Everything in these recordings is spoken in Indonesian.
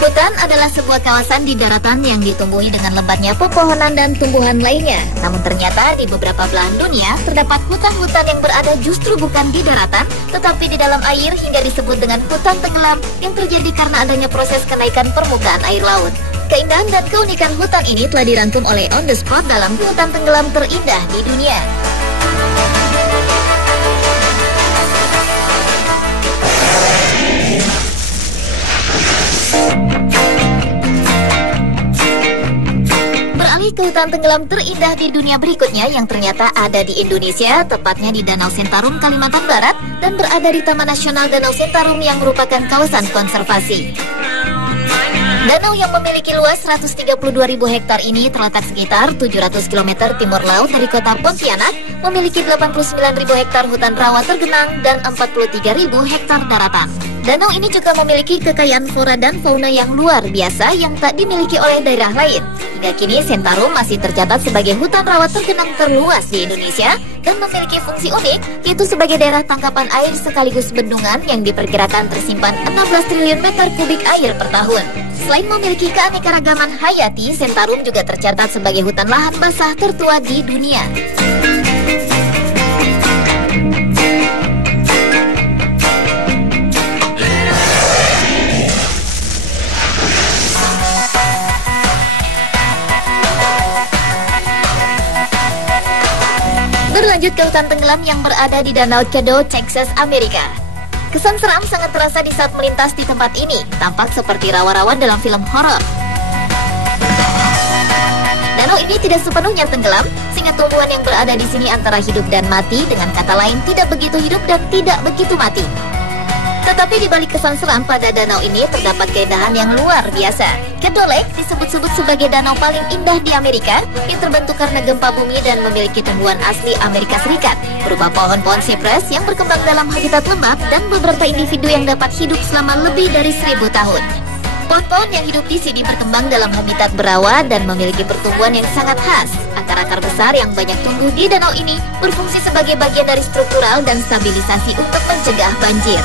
Hutan adalah sebuah kawasan di daratan yang ditumbuhi dengan lebatnya pepohonan dan tumbuhan lainnya. Namun ternyata di beberapa belahan dunia terdapat hutan-hutan yang berada justru bukan di daratan, tetapi di dalam air hingga disebut dengan hutan tenggelam yang terjadi karena adanya proses kenaikan permukaan air laut. Keindahan dan keunikan hutan ini telah dirangkum oleh On The Spot dalam hutan tenggelam terindah di dunia. Beralih ke hutan tenggelam terindah di dunia berikutnya yang ternyata ada di Indonesia, tepatnya di Danau Sentarum, Kalimantan Barat, dan berada di Taman Nasional Danau Sentarum yang merupakan kawasan konservasi. Danau yang memiliki luas 132.000 hektar ini terletak sekitar 700 km timur laut dari kota Pontianak, memiliki 89.000 hektar hutan rawa tergenang dan 43.000 hektar daratan. Danau ini juga memiliki kekayaan flora dan fauna yang luar biasa yang tak dimiliki oleh daerah lain. Hingga kini Sentarum masih tercatat sebagai hutan rawa tergenang terluas di Indonesia dan memiliki fungsi unik, yaitu sebagai daerah tangkapan air sekaligus bendungan yang diperkirakan tersimpan 16 triliun meter kubik air per tahun. Selain memiliki keanekaragaman hayati, Sentarum juga tercatat sebagai hutan lahan basah tertua di dunia. Berlanjut ke hutan tenggelam yang berada di Danau Caddo, Texas, Amerika. Kesan seram sangat terasa di saat melintas di tempat ini, tampak seperti rawa-rawa dalam film horor. Danau ini tidak sepenuhnya tenggelam, sehingga tumbuhan yang berada di sini antara hidup dan mati, dengan kata lain tidak begitu hidup dan tidak begitu mati. Tetapi di balik kesan seram pada danau ini terdapat keindahan yang luar biasa. Caddo Lake disebut-sebut sebagai danau paling indah di Amerika yang terbentuk karena gempa bumi dan memiliki tumbuhan asli Amerika Serikat berupa pohon-pohon cypress yang berkembang dalam habitat lembab dan beberapa individu yang dapat hidup selama lebih dari 1000 tahun. Pohon-pohon yang hidup di sini berkembang dalam habitat berawa dan memiliki pertumbuhan yang sangat khas. Akar-akar besar yang banyak tumbuh di danau ini berfungsi sebagai bagian dari struktural dan stabilisasi untuk mencegah banjir.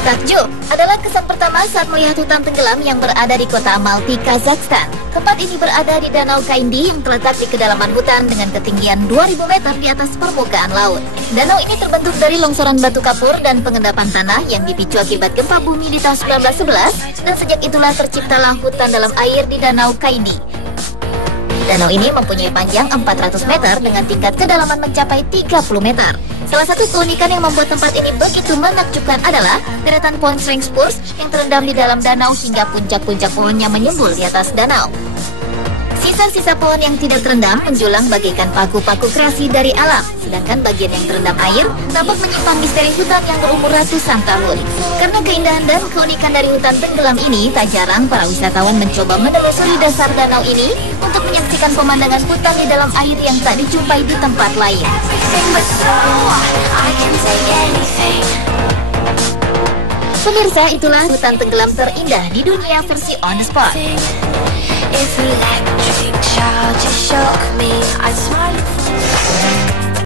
Takjub adalah kesan pertama saat melihat hutan tenggelam yang berada di kota Almaty, Kazakhstan. Tempat ini berada di Danau Kaindi yang terletak di kedalaman hutan dengan ketinggian 2000 meter di atas permukaan laut. Danau ini terbentuk dari longsoran batu kapur dan pengendapan tanah yang dipicu akibat gempa bumi di tahun 1911, dan sejak itulah terciptalah hutan dalam air di Danau Kaindi. Danau ini mempunyai panjang 400 meter dengan tingkat kedalaman mencapai 30 meter. Salah satu keunikan yang membuat tempat ini begitu menakjubkan adalah deretan pohon string spruce yang terendam di dalam danau hingga puncak-puncak pohonnya menyembul di atas danau. Sisa-sisa pohon yang tidak terendam menjulang bagaikan paku-paku kreasi dari alam, sedangkan bagian yang terendam air tampak menyimpan misteri hutan yang berumur ratusan tahun. Karena keindahan dan keunikan dari hutan tenggelam ini, tak jarang para wisatawan mencoba menelusuri dasar danau ini untuk menyaksikan pemandangan hutan di dalam air yang tak dijumpai di tempat lain. Pemirsa, itulah hutan tenggelam terindah di dunia versi On The Spot. If electric charges shock me, I smile.